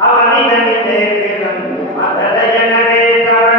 அவனிதனிலே பிறந்து மதலையனவே தவழ்ந்து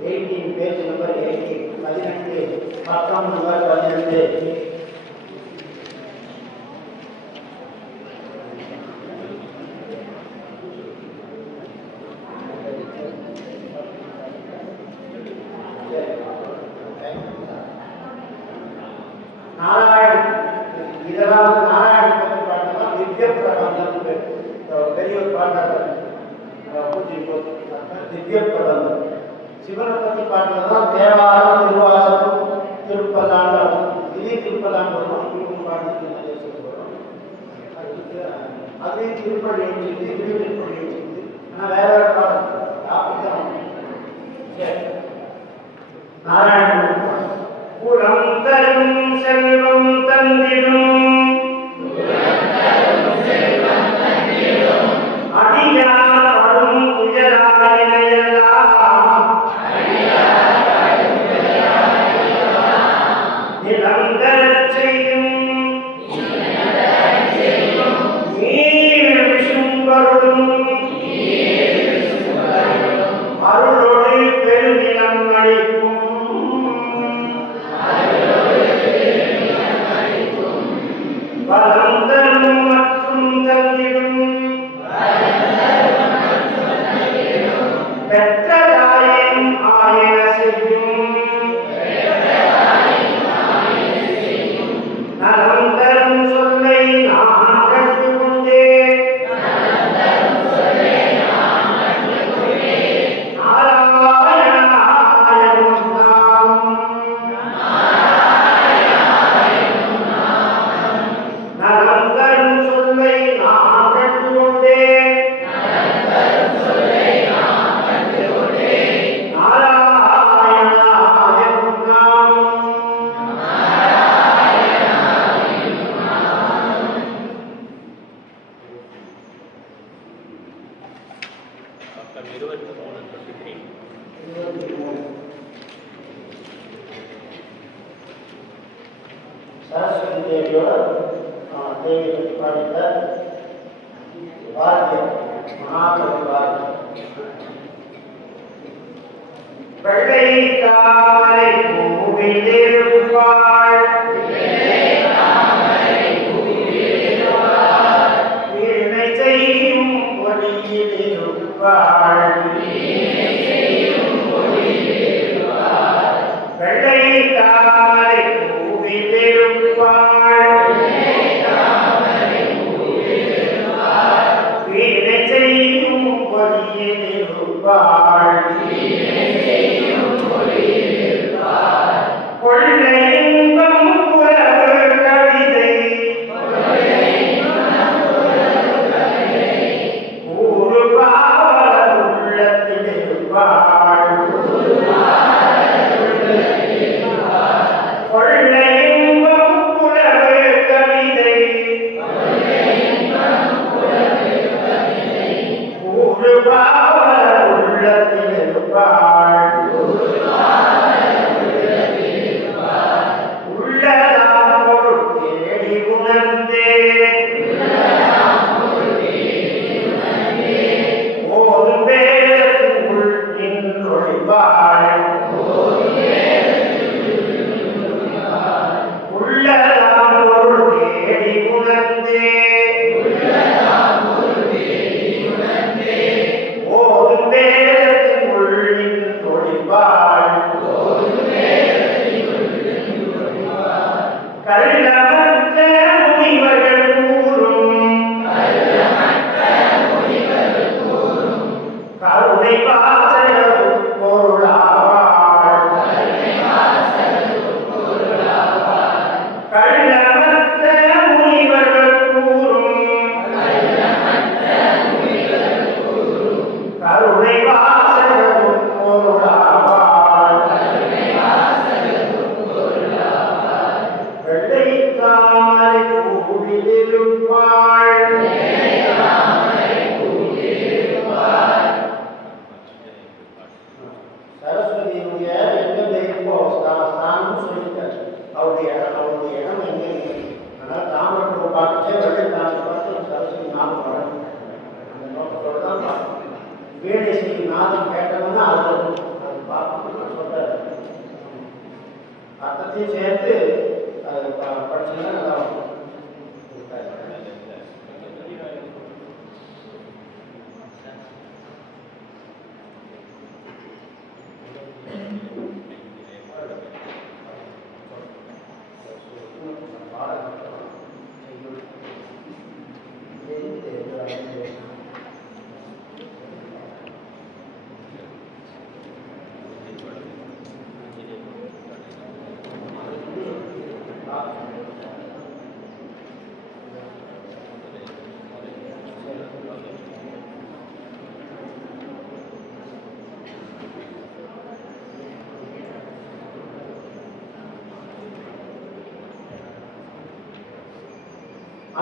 18 page number 18 பதினெட்டு பக்கம் நம்பர் பதினெட்டு நாராயண் இதெல்லாம் ದಿವ್ಯ ಪ್ರಬಂಧಕ್ಕೆ ವೆರಿ ಪಾಠ ಪೂಜೆ ದಿವ್ಯ ಪ್ರಬಂಧ ಶಿವನಪತಿ ಪಾಠದ ದೇವಾಲ ತಿರುವಾಸು ತಿರುಪಲಾಂಡ ಇಲ್ಲಿ ತಿರುಪಲಾಂಡವನ್ನು ಇವರು ಪಾಠದಲ್ಲಿ అదే తిరుపతి ఏంటి ఇదే తిరుపతి ఏంటి నా వేరే నారాయణ పూరంతరం సెల్వ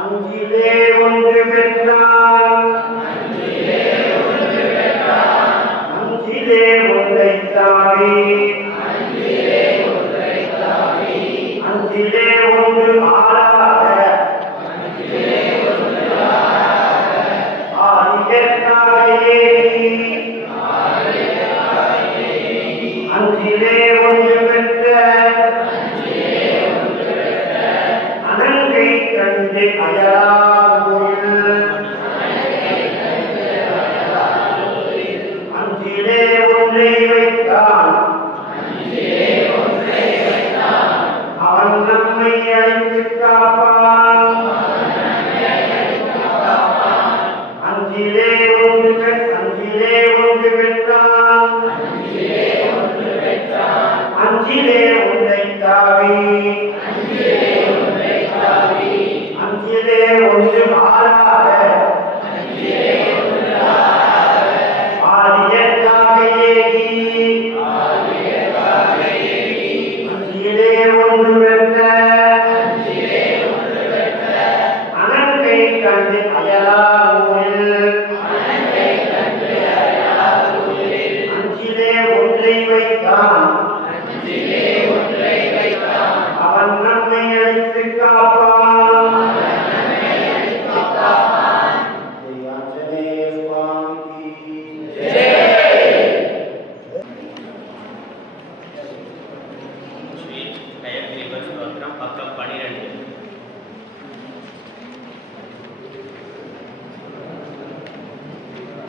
அஞ்சிலே ஒன்று பெற்றான் அஞ்சிலே ஒன்றை தாவி. அஞ்சிலே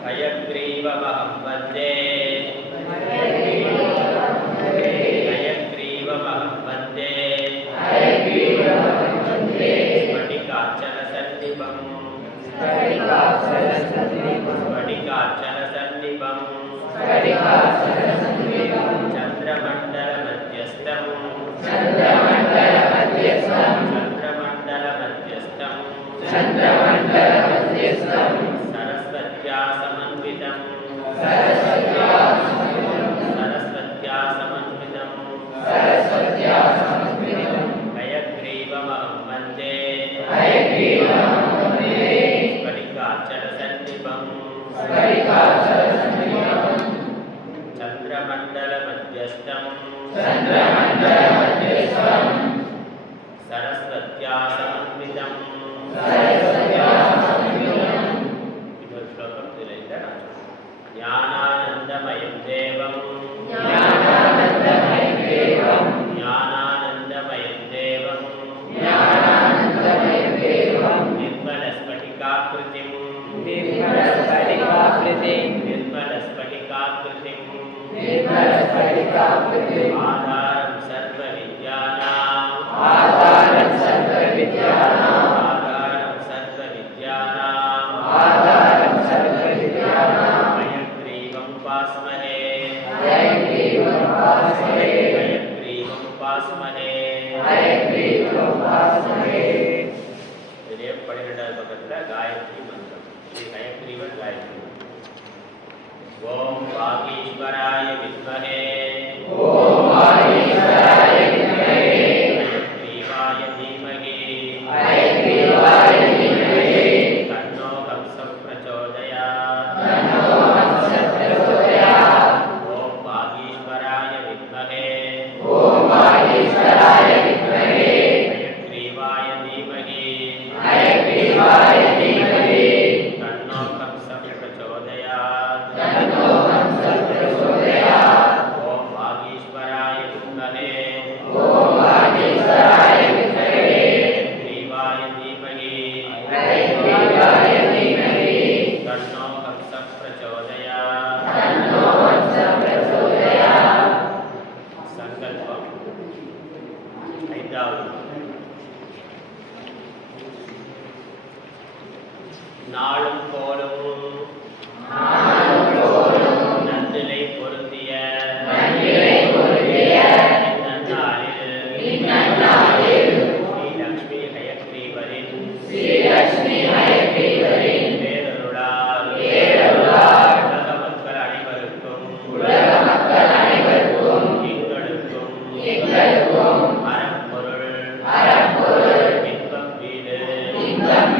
हयग्रीवमहं वन्दे। Sandamanu. Sandamanu. है गायत्री मंत्र श्री गायत्री वन ओम बागेश्वराय विद्महे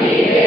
Amen.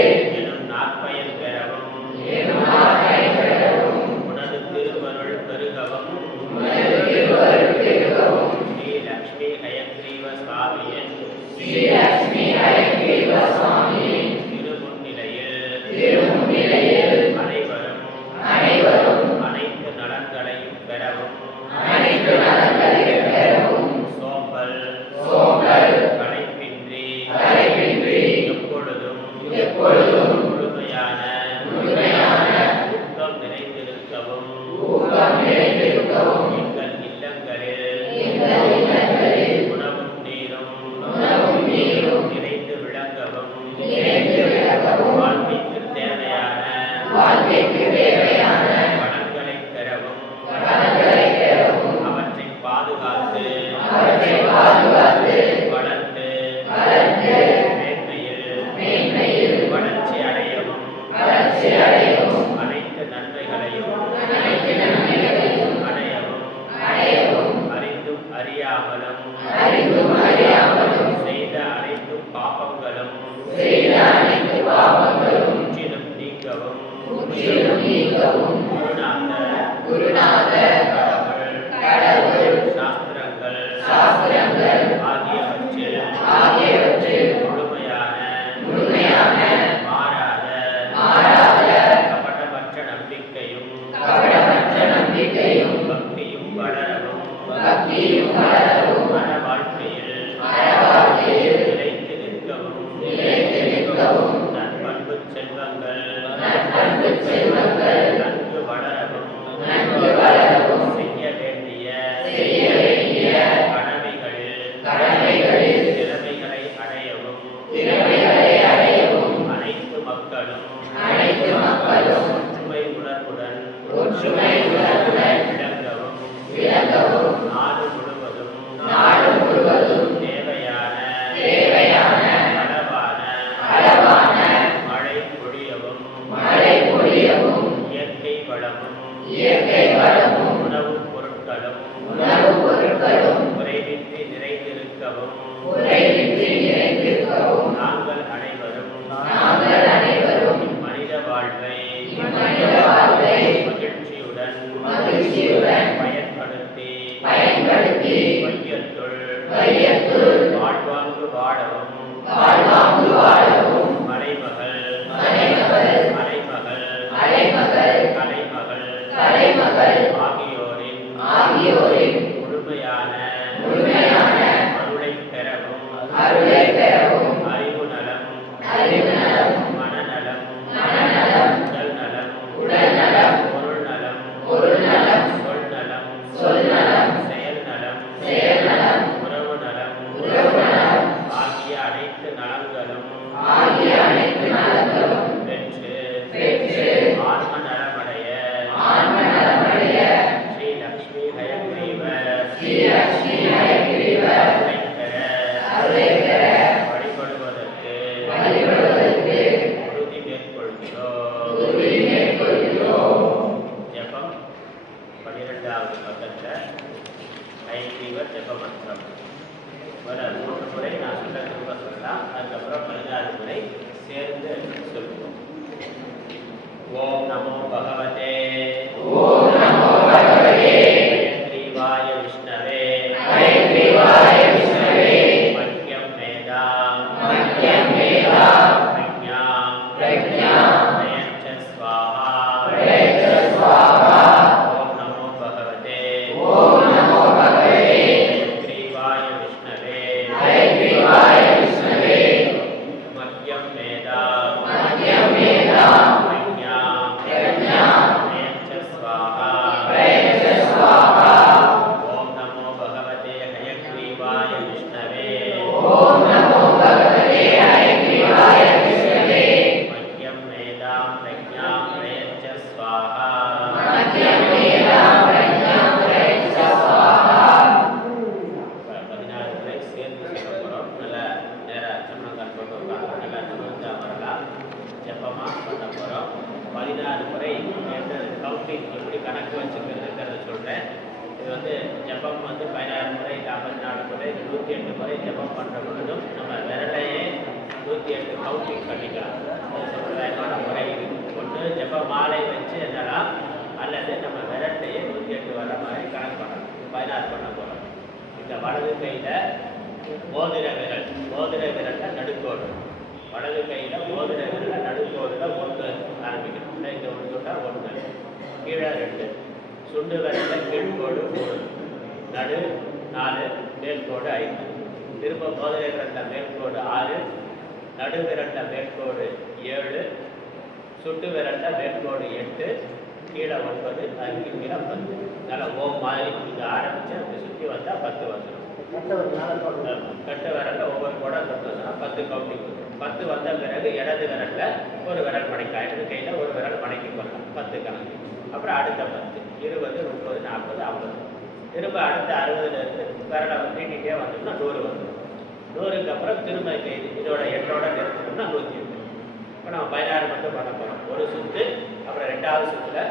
comigo para ஜபம் வந்து பதினாறு முறை இல்லை ஐம்பத்தி நாலு முறை நூற்றி எட்டு முறை ஜபம் பண்ணுற பொழுதும் நம்ம விரலையே நூற்றி எட்டு கவுண்டிங் பண்ணிக்கலாம். சம்பிரதாயமான முறை இருக்கு கொண்டு ஜப மாலை வச்சு என்னலாம் அல்லது நம்ம விரட்டையே நூற்றி எட்டு வர மாதிரி கணக்கு பண்ணணும் பதினாறு பண்ண போகிறோம் இந்த வலது கையில் மோதிர விரல் மோதிர விரலில் நடுக்கோடு. வலது கையில் மோதிர விரலில் நடுக்கோடில் ஒன்று ஆரம்பிக்கணும். இந்த ஒன்று தொட்டால் ஒன்று கீழே ரெண்டு. சுண்டு விரலில் கீழ்கோடு மூணு. நடு நாலு மேல்கோடு ஐந்து. திரும்ப மோதிர விரல்ல மேல்கோடு ஆறு. நடு விரல்ல மேல்கோடு ஏழு. சுட்டு விரல்ல மேற்கோடு எட்டு. கீழே ஒன்பது அதுக்கு கீழே பத்து. நல்லா ஓம் மாதிரி இங்கே ஆரம்பிச்சு அப்படி சுற்றி வந்தால் பத்து வந்துடும் கட்ட விரல்ல ஒவ்வொரு கூட தொட்டோம்னா பத்து கவுண்டிங் பத்து வந்த பிறகு இடது விரல்ல ஒரு விரல் மணிக்கா இடது கையில் ஒரு விரல் மணிக்கு கொள்ளலாம் பத்து கணக்கு. அப்புறம் அடுத்த பத்து. இருபது முப்பது நாற்பது ஐம்பது. திரும்ப அடுத்த அறுபதுல இருந்து விரலை நீட்டிகிட்டே வந்தோம்னா நூறு வந்துடும் நூறுக்கு அப்புறம் திரும்ப இது இதோட எட்டோட நிறுத்தணும்னா நூற்றி எட்டு. இப்போ நம்ம பதினாறு மட்டும் பண்ண போகிறோம் ஒரு சுத்து அப்புறம் ரெண்டாவது சுற்றுல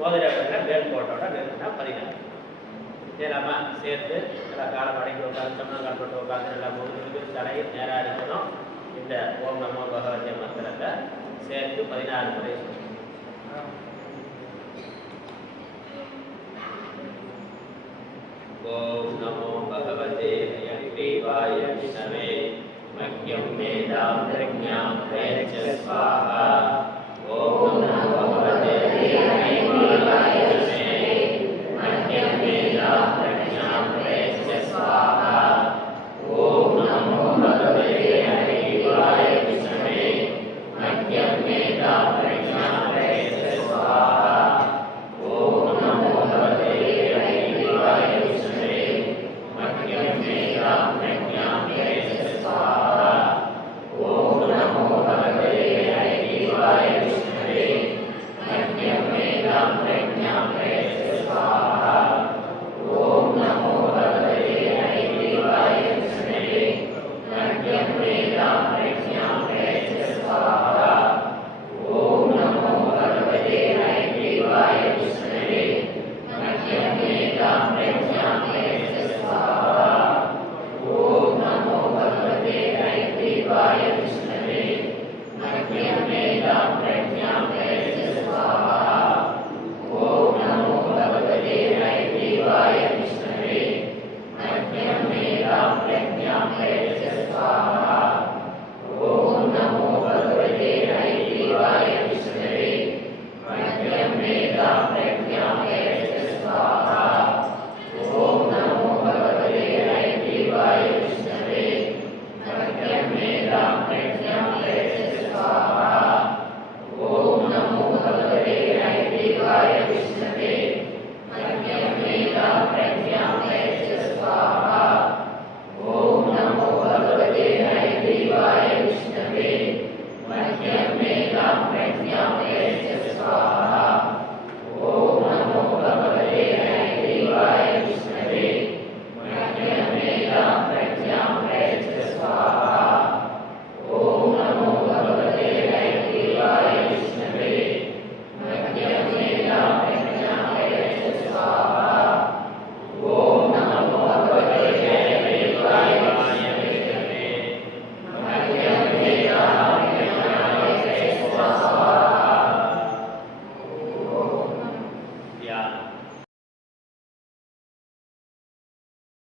மோதிர விரல மேல் கோட்டோட நிறுத்தினா பதினாறு. செய்யலாமா சேர்த்து நல்லா காலம் அடங்கி உட்காந்து சமணங்கால் போட்டு உட்காந்து நல்லா முழுக்கு தலையில் நேராக இருக்கணும். இந்த ஓம் நமோ பகவதே மந்திரத்தை சேர்த்து பதினாறு முறை சொல்லணும். नमो भगवते हयग्रीवाय विषमे मह्यं वेदां प्रज्ञां प्रयच्छ स्वाहा।